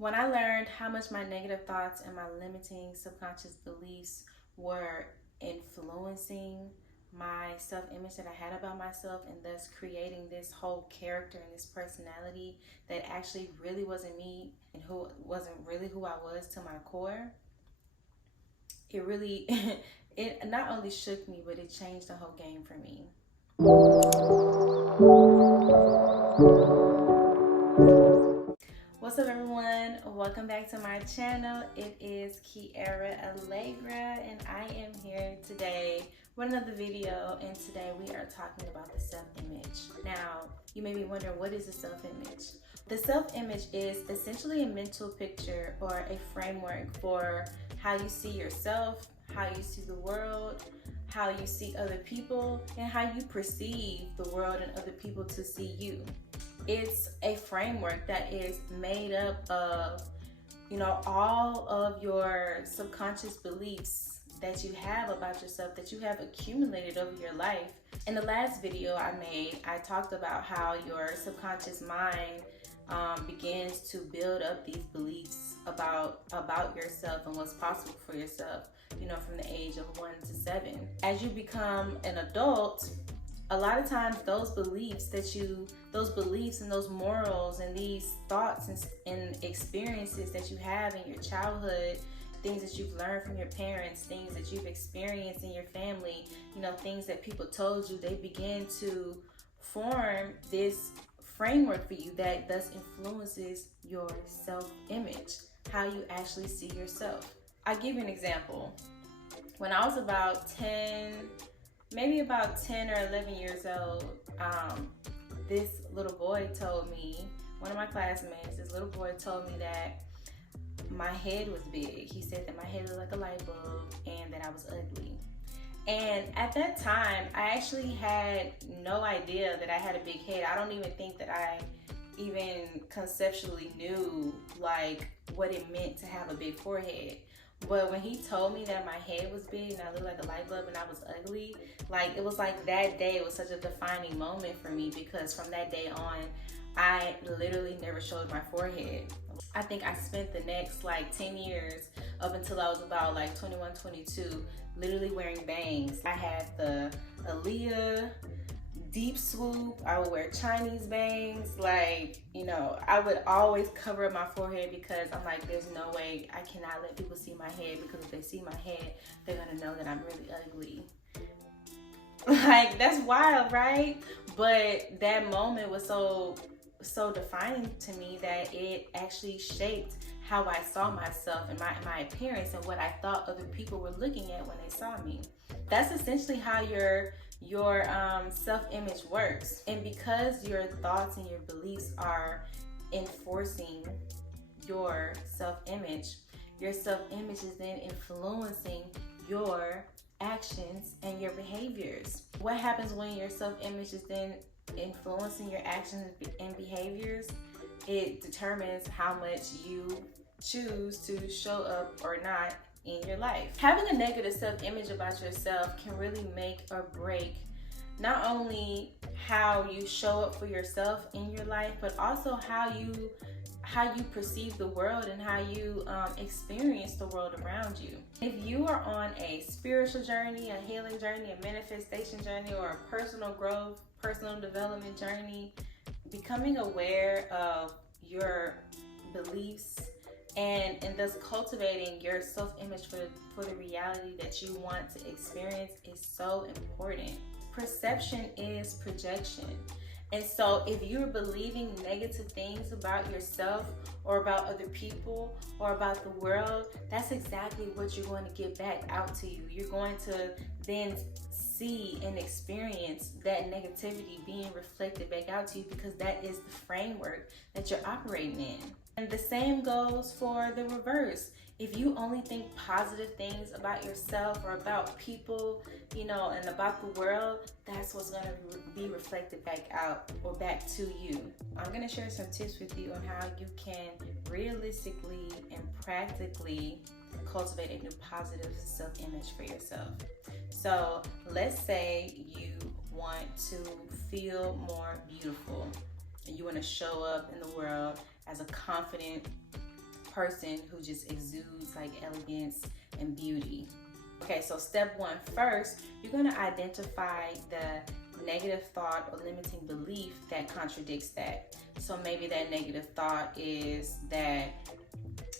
When I learned how much my negative thoughts and my limiting subconscious beliefs were influencing my self-image that I had about myself, and thus creating this whole character and this personality that actually really wasn't me and who wasn't really who I was to my core, it really it not only shook me, but it changed the whole game for me. What's up, everyone? Welcome back to my channel. It is Kiara Allegra, and I am here today with another video. And today we are talking about the self-image. Now, you may be wondering, what is the self-image? The self-image is essentially a mental picture or a framework for how you see yourself, how you see the world, how you see other people, and how you perceive the world and other people to see you. It's a framework that is made up of, all of your subconscious beliefs that you have about yourself, that you have accumulated over your life. In the last video I made, I talked about how your subconscious mind begins to build up these beliefs about yourself and what's possible for yourself, from the age of 1 to 7. As you become an adult, a lot of times those beliefs and those morals and these thoughts and experiences that you have in your childhood, things that you've learned from your parents, things that you've experienced in your family, things that people told you, they begin to form this framework for you that thus influences your self-image, how you actually see yourself. I'll give you an example. When I was about 10 or 11 years old, this little boy told me, one of my classmates, this little boy told me that my head was big. He said that my head looked like a light bulb and that I was ugly. And at that time, I actually had no idea that I had a big head. I don't even think that I even conceptually knew what it meant to have a big forehead. But when he told me that my head was big and I looked like a light bulb and I was ugly, it was like that day was such a defining moment for me, because from that day on, I literally never showed my forehead. I think I spent the next 10 years up until I was about 21, 22, literally wearing bangs. I had the Aaliyah deep swoop. I would wear Chinese bangs. I would always cover up my forehead because I'm like, there's no way, I cannot let people see my head, because if they see my head, they're gonna know that I'm really ugly. That's wild, right? But that moment was so defining to me that it actually shaped how I saw myself and my appearance and what I thought other people were looking at when they saw me. That's essentially how your self-image works. And because your thoughts and your beliefs are enforcing your self-image is then influencing your actions and your behaviors. What happens when your self-image is then influencing your actions and behaviors? It determines how much you choose to show up or not in your life. Having a negative self-image about yourself can really make or break not only how you show up for yourself in your life, but also how you perceive the world and how you experience the world around you. If you are on a spiritual journey, a healing journey, a manifestation journey, or a personal growth, personal development journey, becoming aware of your beliefs and thus cultivating your self-image for the reality that you want to experience is so important. Perception is projection. And so if you're believing negative things about yourself or about other people or about the world, that's exactly what you're going to get back out to you. You're going to then see and experience that negativity being reflected back out to you, because that is the framework that you're operating in. And the same goes for the reverse. If you only think positive things about yourself or about people, and about the world, that's what's going to be reflected back out or back to you. I'm going to share some tips with you on how you can realistically and practically cultivate a new positive self-image for yourself. So let's say you want to feel more beautiful and you want to show up in the world as a confident, person who just exudes like elegance and beauty. Okay, so step one, first, you're gonna identify the negative thought or limiting belief that contradicts that. So maybe that negative thought is that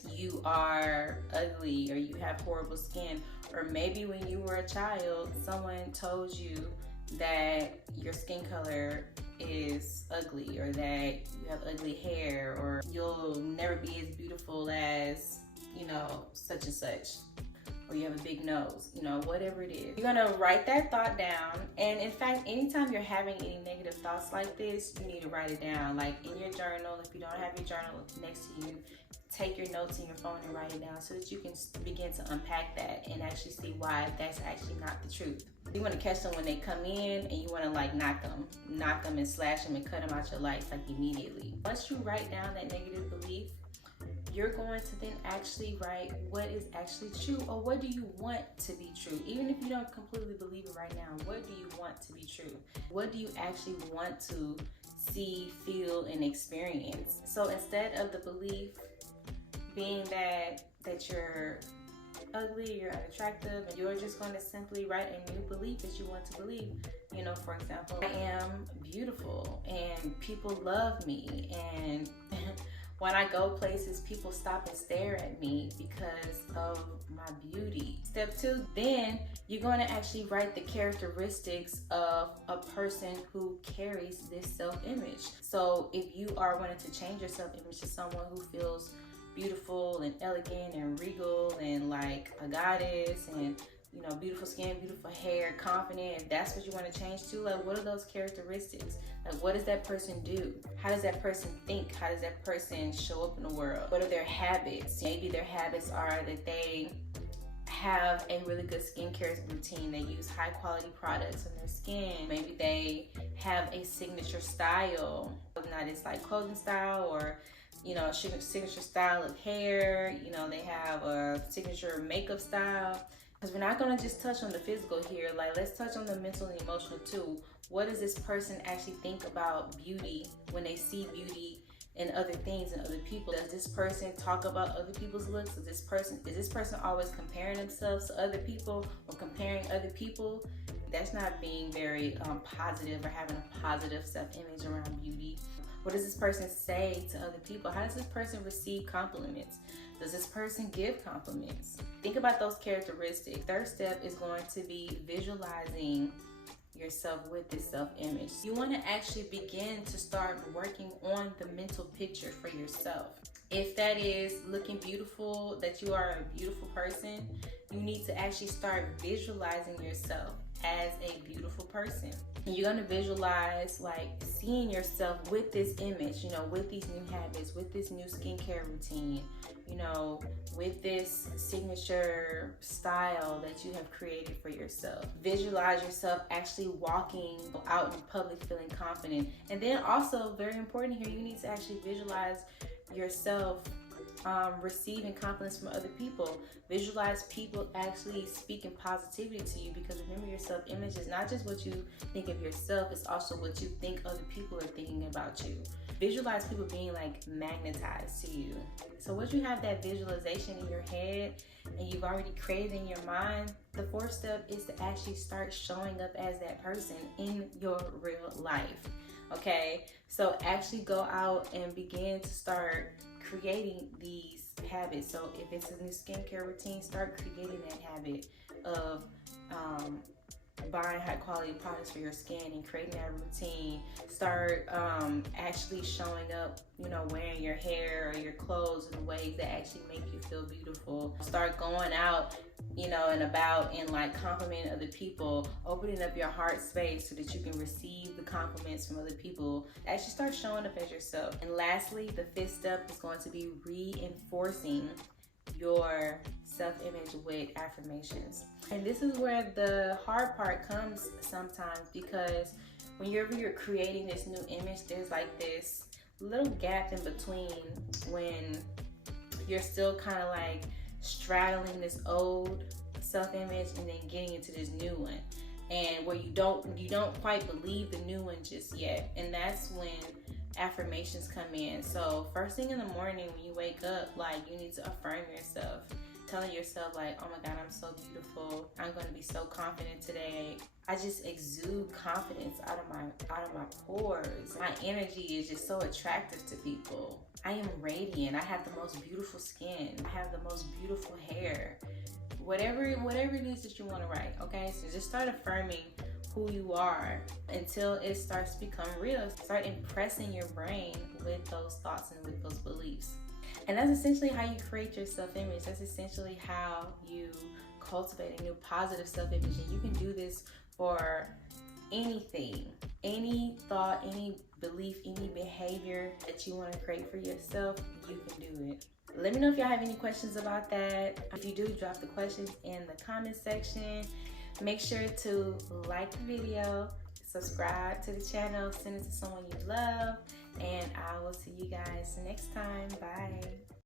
you are ugly or you have horrible skin, or maybe when you were a child, someone told you that your skin color is ugly, or that you have ugly hair, or you'll never be as beautiful as, you know, such and such, or you have a big nose, you know, whatever it is. You're gonna write that thought down. And in fact, anytime you're having any negative thoughts like this, you need to write it down, like in your journal. If you don't have your journal next to you, take your notes in your phone and write it down so that you can begin to unpack that and actually see why that's actually not the truth. You want to catch them when they come in, and you want to like knock them and slash them and cut them out your life like immediately. Once you write down that negative belief, you're going to then actually write what is actually true, or what do you want to be true. Even if you don't completely believe it right now, what do you want to be true? What do you actually want to see, feel, and experience? So instead of the belief being that you're ugly, you're unattractive, and you're just going to simply write a new belief that you want to believe. You know, for example, I am beautiful and people love me, and when I go places, people stop and stare at me because of my beauty. Step two, then you're going to actually write the characteristics of a person who carries this self-image. So if you are wanting to change your self-image to someone who feels beautiful and elegant and regal and like a goddess, and you know, beautiful skin, beautiful hair, confident, if that's what you want to change to, like what are those characteristics? Like what does that person do? How does that person think? How does that person show up in the world? What are their habits? Maybe their habits are that they have a really good skincare routine. They use high quality products on their skin. Maybe they have a signature style, not just like clothing style, or you know, a signature style of hair. You know, they have a signature makeup style. Because we're not going to just touch on the physical here. Like, let's touch on the mental and emotional too. What does this person actually think about beauty when they see beauty in other things and other people? Does this person talk about other people's looks? Is this person always comparing themselves to other people, or comparing other people? That's not being very positive, or having a positive self-image around beauty. What does this person say to other people? How does this person receive compliments? Does this person give compliments? Think about those characteristics. Third step is going to be visualizing yourself with this self-image. You want to actually begin to start working on the mental picture for yourself. If that is looking beautiful, that you are a beautiful person, you need to actually start visualizing yourself as a beautiful person. And you're going to visualize like seeing yourself with this image, you know, with these new habits, with this new skincare routine, you know, with this signature style that you have created for yourself. Visualize yourself actually walking out in public feeling confident. And then also, very important here, you need to actually visualize yourself receiving compliments from other people. Visualize people actually speaking positivity to you, because remember, your self-image is not just what you think of yourself, it's also what you think other people are thinking about you. Visualize people being like magnetized to you. So once you have that visualization in your head and you've already created in your mind, the fourth step is to actually start showing up as that person in your real life. Okay, so actually go out and begin to start creating these habits. So if it's a new skincare routine, start creating that habit of buying high quality products for your skin and creating that routine. Start actually showing up, you know, wearing your hair or your clothes in ways that actually make you feel beautiful. Start going out, you know, and about and like complimenting other people, opening up your heart space so that you can receive the compliments from other people. Actually start showing up as yourself. And lastly, the fifth step is going to be reinforcing your self-image with affirmations. And this is where the hard part comes sometimes, because whenever you're creating this new image, there's like this little gap in between when you're still kind of like straddling this old self-image and then getting into this new one, and where you don't quite believe the new one just yet. And that's when affirmations come in. So first thing in the morning when you wake up, like, you need to affirm yourself, telling yourself like, oh my God, I'm so beautiful, I'm going to be so confident today. I just exude confidence out of my pores. My energy is just so attractive to people. I am radiant. I have the most beautiful skin. I have the most beautiful hair. Whatever it is that you want to write, okay? So just start affirming who you are until it starts to become real. Start impressing your brain with those thoughts and with those beliefs. And that's essentially how you create your self-image. That's essentially how you cultivate a new positive self-image. And you can do this for anything, any thought, any belief, any behavior that you want to create for yourself, you can do it. Let me know if y'all have any questions about that. If you do, drop the questions in the comment section. Make sure to like the video, subscribe to the channel, send it to someone you love, and I will see you guys next time. Bye.